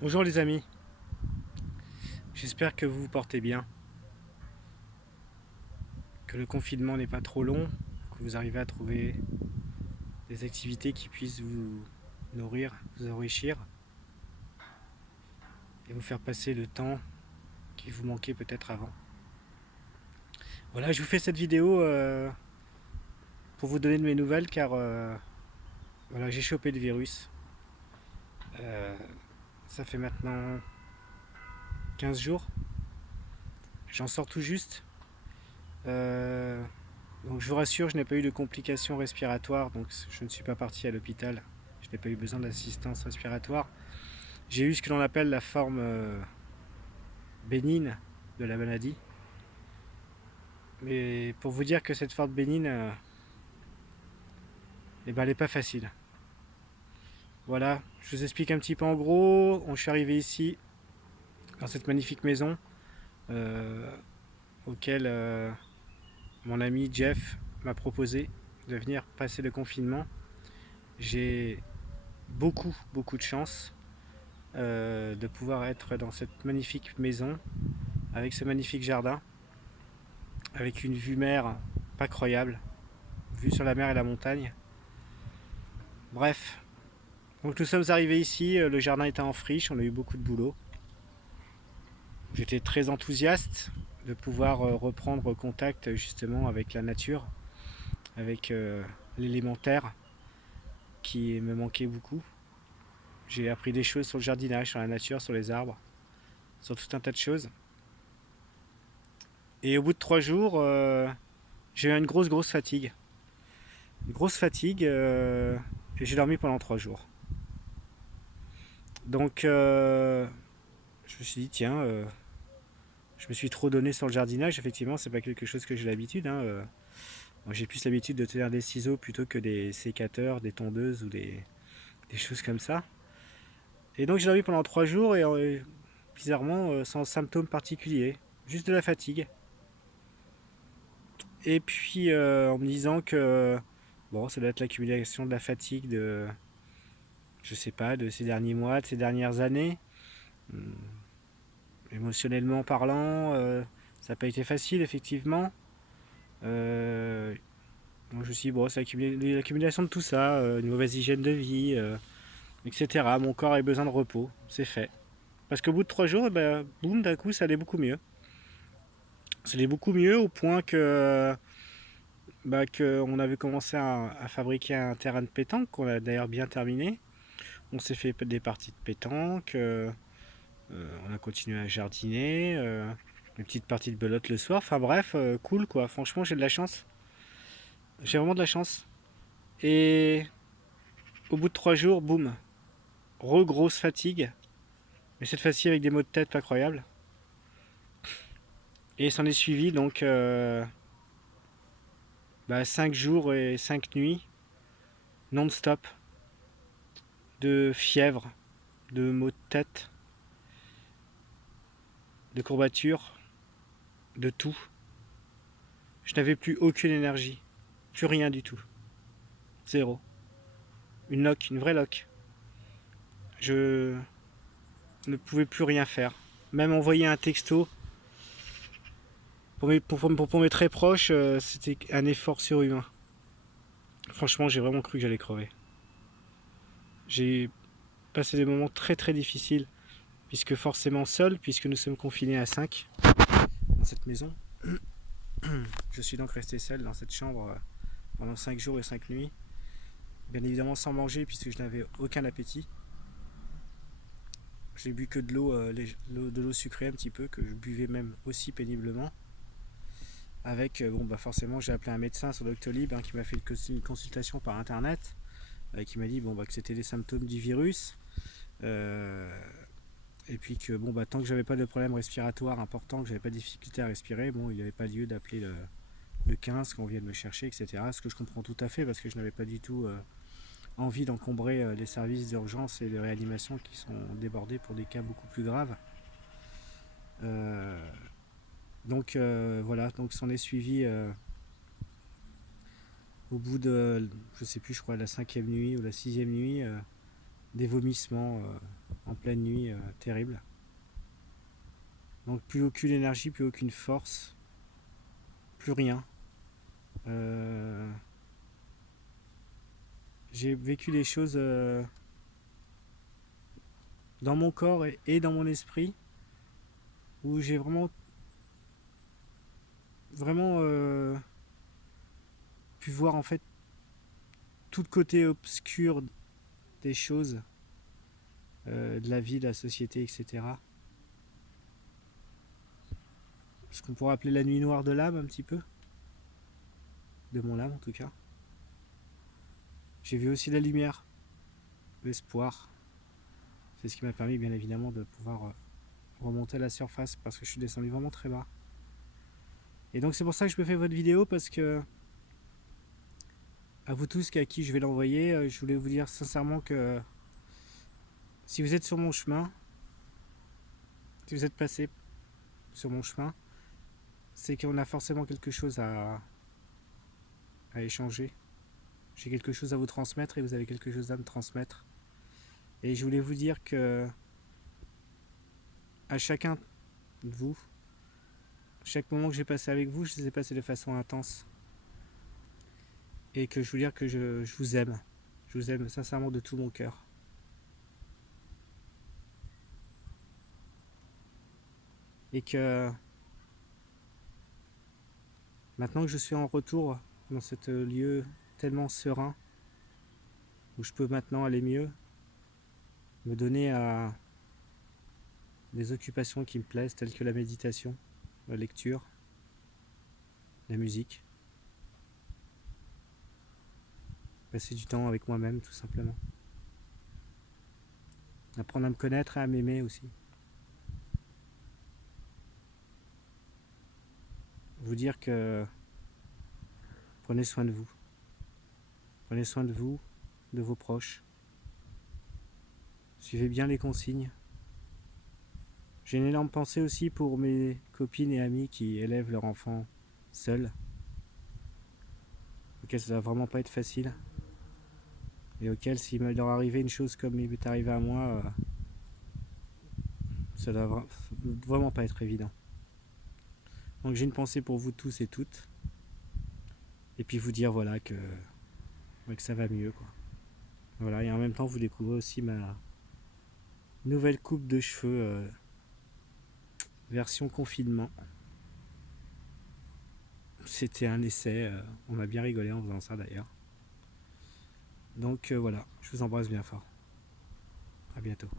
Bonjour les amis, j'espère que vous vous portez bien, que le confinement n'est pas trop long, que vous arrivez à trouver des activités qui puissent vous nourrir, vous enrichir et vous faire passer le temps qui vous manquait peut-être avant. Voilà, je vous fais cette vidéo pour vous donner de mes nouvelles car voilà, j'ai chopé le virus. Euh, Ça fait maintenant 15 jours, j'en sors tout juste. Euh, donc je vous rassure, je n'ai pas eu de complications respiratoires, donc je ne suis pas parti à l'hôpital. Je n'ai pas eu besoin d'assistance respiratoire. J'ai eu ce que l'on appelle la forme bénigne de la maladie. Mais pour vous dire que cette forme bénigne, eh ben, elle n'est pas facile. Voilà, je vous explique un petit peu en gros. Je suis arrivé ici, dans cette magnifique maison, euh, auquel mon ami Jeff m'a proposé de venir passer le confinement. J'ai beaucoup de chance de pouvoir être dans cette magnifique maison, avec ce magnifique jardin, avec une vue mer pas croyable, vue sur la mer et la montagne. Bref, donc nous sommes arrivés ici, le jardin était en friche, on a eu beaucoup de boulot. J'étais très enthousiaste de pouvoir reprendre contact justement avec la nature, avec l'élémentaire qui me manquait beaucoup. J'ai appris des choses sur le jardinage, sur la nature, sur les arbres, sur tout un tas de choses. Et au bout de 3 jours, j'ai eu une grosse fatigue. Une grosse fatigue et j'ai dormi pendant 3 jours. Donc je me suis dit tiens, je me suis trop donné sur le jardinage. Effectivement, c'est pas quelque chose que j'ai l'habitude. Moi, j'ai plus l'habitude de tenir des ciseaux plutôt que des sécateurs, des tondeuses ou des choses comme ça. Et donc j'ai dormi pendant 3 jours et bizarrement sans symptômes particuliers, juste de la fatigue. Et puis en me disant que bon, ça doit être l'accumulation de la fatigue de, je sais pas, de ces derniers mois, de ces dernières années. Émotionnellement parlant, ça n'a pas été facile effectivement. Euh, Donc je me suis dit, bon, c'est l'accumulation de tout ça, une mauvaise hygiène de vie, etc. Mon corps a besoin de repos, c'est fait. Parce qu'au bout de 3 jours, eh ben, boum, d'un coup, ça allait beaucoup mieux. Ça allait beaucoup mieux au point que on avait commencé à fabriquer un terrain de pétanque, qu'on a d'ailleurs bien terminé. On s'est fait des parties de pétanque, on a continué à jardiner, une petite partie de belote le soir. Enfin bref, cool quoi. Franchement, j'ai de la chance. J'ai vraiment de la chance. Et au bout de 3 jours, boum, grosse fatigue. Mais cette fois-ci avec des maux de tête pas croyables. Et s'en est suivi donc 5 jours et 5 nuits non-stop de fièvre, de maux de tête, de courbatures, de tout. Je n'avais plus aucune énergie, plus rien du tout. Zéro. Une loque, une vraie loque. Je ne pouvais plus rien faire. Même envoyer un texto pour mes très proches, c'était un effort surhumain. Franchement, j'ai vraiment cru que j'allais crever. J'ai passé des moments très difficiles, puisque forcément seul, puisque nous sommes confinés à 5 dans cette maison. Je suis donc resté seul dans cette chambre pendant 5 jours et 5 nuits. Bien évidemment sans manger, puisque je n'avais aucun appétit. J'ai bu que de l'eau, de l'eau sucrée un petit peu, que je buvais même aussi péniblement. Avec, forcément, j'ai appelé un médecin sur Doctolib qui m'a fait une consultation par internet, qui m'a dit que c'était les symptômes du virus. Euh, Et puis que tant que j'avais pas de problème respiratoire important, que j'avais pas de difficulté à respirer, il n'y avait pas lieu d'appeler le 15 qu'on vienne me chercher, etc. Ce que je comprends tout à fait parce que je n'avais pas du tout envie d'encombrer les services d'urgence et de réanimation qui sont débordés pour des cas beaucoup plus graves. Euh, voilà, donc s'en est suivi au bout de, je sais plus, je crois la 5e nuit ou la 6e nuit, des vomissements en pleine nuit, terrible. Donc plus aucune énergie, plus aucune force, plus rien. J'ai vécu les choses dans mon corps et dans mon esprit où j'ai vraiment pu voir en fait tout le côté obscur des choses, de la vie, de la société, etc. Ce qu'on pourrait appeler la nuit noire de l'âme un petit peu, de mon âme en tout cas. J'ai vu aussi la lumière, l'espoir. C'est ce qui m'a permis bien évidemment de pouvoir remonter à la surface parce que je suis descendu vraiment très bas. Et donc c'est pour ça que je me fais votre vidéo, parce que à vous tous à qui je vais l'envoyer, je voulais vous dire sincèrement que si vous êtes sur mon chemin, si vous êtes passé sur mon chemin, c'est qu'on a forcément quelque chose à échanger. J'ai quelque chose à vous transmettre et vous avez quelque chose à me transmettre. Et je voulais vous dire que à chacun de vous, chaque moment que j'ai passé avec vous, je les ai passés de façon intense. Et que je veux dire que je vous aime. Je vous aime sincèrement de tout mon cœur. Et que maintenant que je suis en retour dans ce lieu tellement serein, où je peux maintenant aller mieux, me donner à des occupations qui me plaisent, telles que la méditation, la lecture, la musique, passer du temps avec moi-même tout simplement, apprendre à me connaître et à m'aimer aussi. Vous dire que prenez soin de vous, prenez soin de vous, de vos proches, suivez bien les consignes. J'ai une énorme pensée aussi pour mes copines et amis qui élèvent leurs enfants seuls, auxquels ça ne doit vraiment pas être facile, et auxquels s'il leur arrivait une chose comme il m'est arrivé à moi, ça ne doit vraiment pas être évident. Donc j'ai une pensée pour vous tous et toutes, et puis vous dire voilà que ça va mieux, quoi. Voilà, et en même temps vous découvrez aussi ma nouvelle coupe de cheveux version confinement. C'était un essai, on a bien rigolé en faisant ça d'ailleurs. Donc voilà, je vous embrasse bien fort. À bientôt.